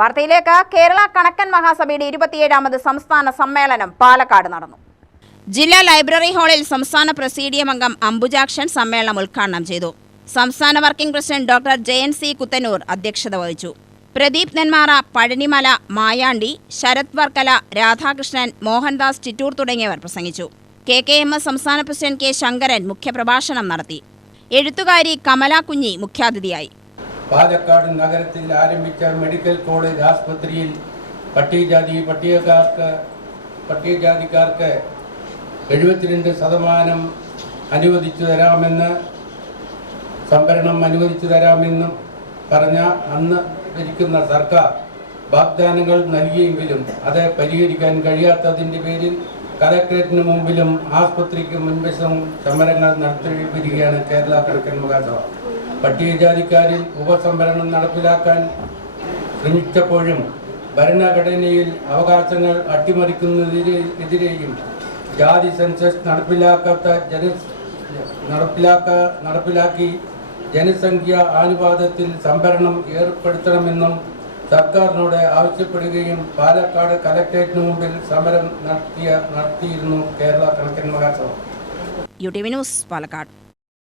വാർത്തയിലേക്ക്. കേരള കണക്കൻ മഹാസഭയുടെ 27ാമത് സംസ്ഥാന സമ്മേളനം പാലക്കാട് നടന്നു. ജില്ലാ ലൈബ്രറി ഹാളിൽ സംസ്ഥാന പ്രസിഡിയം അംഗം അംബുജാക്ഷൻ സമ്മേളനം ഉദ്ഘാടനം ചെയ്തു. സംസ്ഥാന working president doctor JNC Kuthannur അധ്യക്ഷത വഹിച്ചു. പ്രദീപ് നെന്മാറ, പഴനിമല, മായാണ്ടി, ശരത് വർക്കല, രാധാകൃഷ്ണൻ, മോഹൻദാസ് ചിറ്റൂർ തുടങ്ങിയവർ പ്രസംഗിച്ചു. KKMS സംസ്ഥാന പ്രസിഡന്റ് K. ശങ്കരൻ മുഖ്യപ്രഭാഷണം നടത്തി. എഴുത്തുകാരി കമല കുഞ്ഞി മുഖ്യാതിഥിയായി. പാലക്കാട് നഗരത്തിൽ ആരംഭിച്ച മെഡിക്കൽ കോളേജ് ആശുപത്രിയിൽ പട്ടികജാതിക്കാർക്ക് 72% അനുവദിച്ചു തരാമെന്ന് സംവരണം അനുവദിച്ചു തരാമെന്നും പറഞ്ഞ അന്ന് ഭരിക്കുന്ന സർക്കാർ വാഗ്ദാനങ്ങൾ നൽകിയെങ്കിലും അത് പരിഹരിക്കാൻ കഴിയാത്തതിൻ്റെ പേരിൽ കലക്ടറേറ്റിന് മുമ്പിലും ആശുപത്രിക്ക് മുൻവശവും സമരങ്ങൾ നടത്തി വരികയാണ് കേരള കണക്കൻ മഹാസഭ. പട്ടികജാതിക്കാരിൽ ഉപസംവരണം നടപ്പിലാക്കാൻ ശ്രമിച്ചപ്പോഴും ഭരണഘടനയിൽ അവകാശങ്ങൾ അട്ടിമറിക്കുന്നതിനെതിരെയും ജാതി സെൻസസ് നടപ്പിലാക്കി ജനസംഖ്യ ആനുപാതത്തിൽ സംവരണം ഏർപ്പെടുത്തണമെന്നും സർക്കാരിനോട് ആവശ്യപ്പെടുകയും പാലക്കാട് കലക്ടറേറ്റിന് മുമ്പിൽ സമരം നടത്തിയിരുന്നു കേരള കണക്കൻ മഹാസഭ. UTV news, Palakkad.